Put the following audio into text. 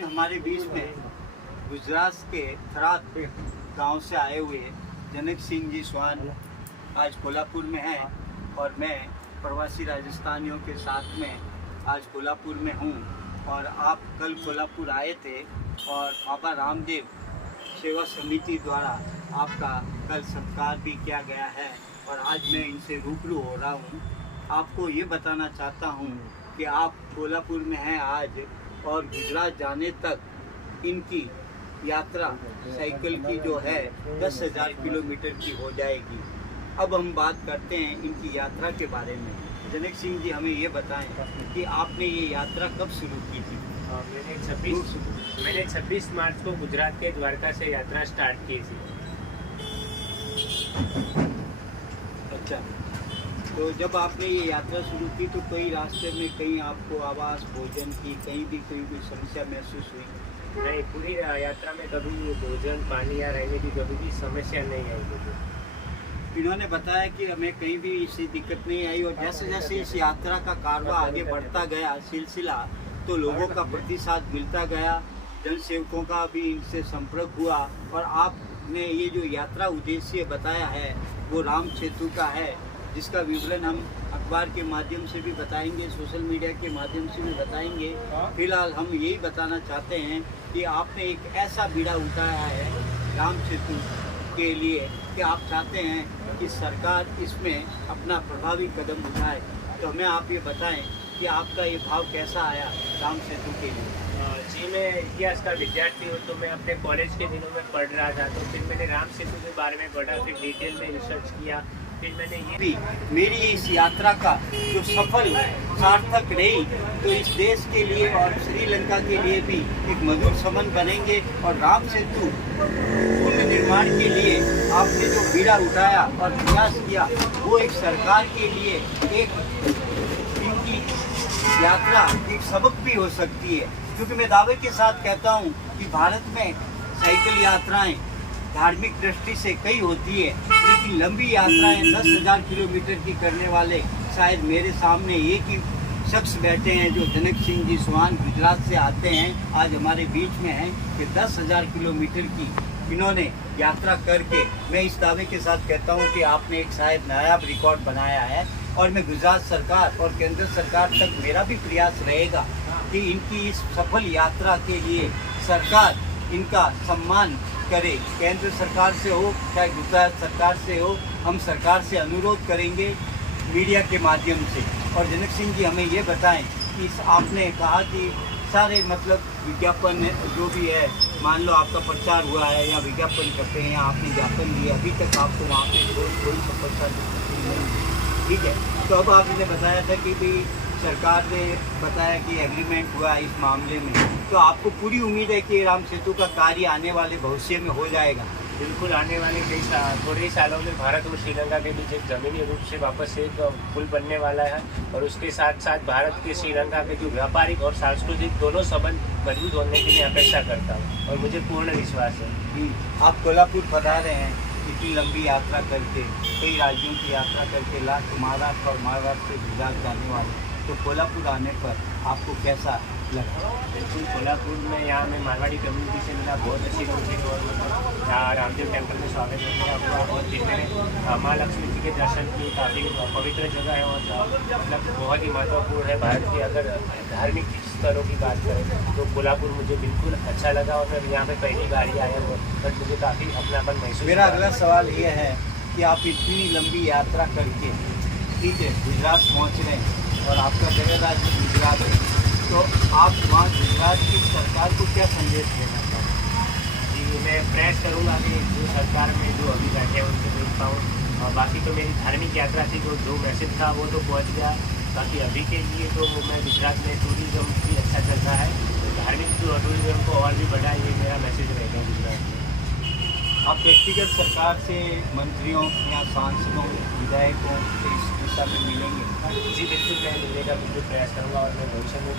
आज हमारे बीच में गुजरात के थराद गांव से आए हुए जनक सिंह जी स्वान आज कोल्हापुर में हैं और मैं प्रवासी राजस्थानियों के साथ में आज कोल्हापुर में हूं। और आप कल कोल्हापुर आए थे और बाबा रामदेव सेवा समिति द्वारा आपका कल सत्कार भी किया गया है और आज मैं इनसे रूबरू हो रहा हूं। आपको ये बताना चाहता हूं कि आप कोल्हापुर में हैं आज और गुजरात जाने तक इनकी यात्रा साइकिल की जो है 10,000 किलोमीटर की हो जाएगी। अब हम बात करते हैं इनकी यात्रा के बारे में। जनक सिंह जी हमें ये बताएं कि आपने ये यात्रा कब शुरू की थी? मैंने 26 मार्च को गुजरात के द्वारका से यात्रा स्टार्ट की थी। अच्छा, तो जब आपने ये यात्रा शुरू की तो कई रास्ते में कहीं आपको आवास भोजन की कहीं भी कोई समस्या महसूस हुई? नहीं, पूरी यात्रा में कभी भोजन पानी या रहने की कभी भी समस्या नहीं आई मुझे। इन्होंने बताया कि हमें कहीं भी इससे दिक्कत नहीं आई और जैसे जैसे इस यात्रा का कारवा आगे बढ़ता गया सिलसिला तो लोगों का प्रतिसाद मिलता गया, जन सेवकों का भी इनसे संपर्क हुआ और आपने ये जो यात्रा उद्देश्य बताया है वो राम सेतु का है, जिसका विवरण हम अखबार के माध्यम से भी बताएंगे, सोशल मीडिया के माध्यम से भी बताएंगे। फिलहाल हम यही बताना चाहते हैं कि आपने एक ऐसा बीड़ा उठाया है राम सेतु के लिए कि आप चाहते हैं कि सरकार इसमें अपना प्रभावी कदम उठाए। तो हमें आप ये बताएं कि आपका ये भाव कैसा आया राम सेतु के लिए? जी, मैं इतिहास का विद्यार्थी हूँ तो मैं अपने कॉलेज के दिनों में पढ़ रहा था, तो फिर मैंने राम सेतु के बारे में पढ़ा, फिर डिटेल में रिसर्च किया, फिर मैंने ये भी मेरी इस यात्रा का जो सफल सार्थक रही तो इस देश के लिए और श्रीलंका के लिए भी एक मधुर संबंध बनेंगे। और राम सेतु पुल निर्माण के लिए आपने जो बीड़ा उठाया और प्रयास किया वो एक सरकार के लिए एक इनकी यात्रा एक सबक भी हो सकती है, क्योंकि मैं दावे के साथ कहता हूँ कि भारत में साइकिल यात्राएं धार्मिक दृष्टि से कई होती है, लेकिन लंबी यात्राएं 10,000 किलोमीटर की करने वाले शायद मेरे सामने एक ही शख्स बैठे हैं जो जनक सिंह जी स्वान गुजरात से आते हैं, आज हमारे बीच में हैं कि 10,000 किलोमीटर की इन्होंने यात्रा करके मैं इस दावे के साथ कहता हूं कि आपने एक शायद नायाब रिकॉर्ड बनाया है। और मैं गुजरात सरकार और केंद्र सरकार तक मेरा भी प्रयास रहेगा कि इनकी इस सफल यात्रा के लिए सरकार इनका सम्मान करे, केंद्र सरकार से हो चाहे गुजरात सरकार से हो, हम सरकार से अनुरोध करेंगे मीडिया के माध्यम से। और जनक सिंह जी हमें ये बताएं कि आपने कहा कि सारे मतलब विज्ञापन जो भी है, मान लो आपका प्रचार हुआ है या विज्ञापन करते हैं या आपने ज्ञापन दिए, अभी तक आपको वहाँ पे कोई सफलता नहीं, ठीक है। तो अब आपने बताया था कि भी सरकार ने बताया कि एग्रीमेंट हुआ इस मामले में, तो आपको पूरी उम्मीद है कि राम सेतु का कार्य आने वाले भविष्य में हो जाएगा? बिल्कुल, आने वाले थोड़े ही सालों में भारत और श्रीलंका के बीच एक ज़मीनी रूप से वापस एक पुल बनने वाला है और उसके साथ साथ भारत के श्रीलंका के जो व्यापारिक और सांस्कृतिक दोनों संबंध मजबूत होने की मैं अपेक्षा करता हूँ और मुझे पूर्ण विश्वास है। आप कोल्हापुर पधारे हैं इतनी लंबी यात्रा करके, कई राज्यों की यात्रा करके, लास्ट महाराष्ट्र और महाराष्ट्र से गुजरात जाने वाले, तो कोल्हापुर आने पर आपको कैसा लगा? बिल्कुल, कोल्हापुर में यहाँ में मारवाड़ी कम्युनिटी से मिला, बहुत अच्छी कम्युनिटी और यहाँ रामदेव टेम्पल में स्वागत वगैरह हुआ और फिर मैंने माँ लक्ष्मी जी के दर्शन किए। काफ़ी पवित्र जगह है और मतलब बहुत ही महत्वपूर्ण है भारत की अगर धार्मिक स्थलों की बात करें तो कोल्हापुर मुझे बिल्कुल अच्छा लगा और मैं यहाँ पे पहली बार ही आया हूँ, बट मुझे काफ़ी अपनापन महसूस। मेरा अगला सवाल ये है कि आप इतनी लंबी यात्रा करके ठीक है गुजरात पहुँच रहे हैं और आपका जगह राज्य गुजरात है, तो आप वहाँ गुजरात की सरकार को क्या संदेश देना चाहते हैं? जी, मैं प्रयास करूँगा कि जो सरकार में जो अभी बैठे हैं उनसे मिल पाऊँ और बाकी तो मेरी धार्मिक यात्रा थी तो जो मैसेज था वो तो पहुँच गया। बाकी अभी के लिए तो मैं गुजरात में टूरिज़्म भी अच्छा चल रहा है, तो धार्मिक टूरिज़्म को और भी बढ़ाए, ये मेरा मैसेज रहेगा गुजरात में। आप व्यक्तिगत सरकार से मंत्रियों या सांसदों विधायकों से इस दिशा में मिलेंगे? जी बिल्कुल, मैं मिलने का बिल्कुल प्रयास करूँगा और मैं भविष्य में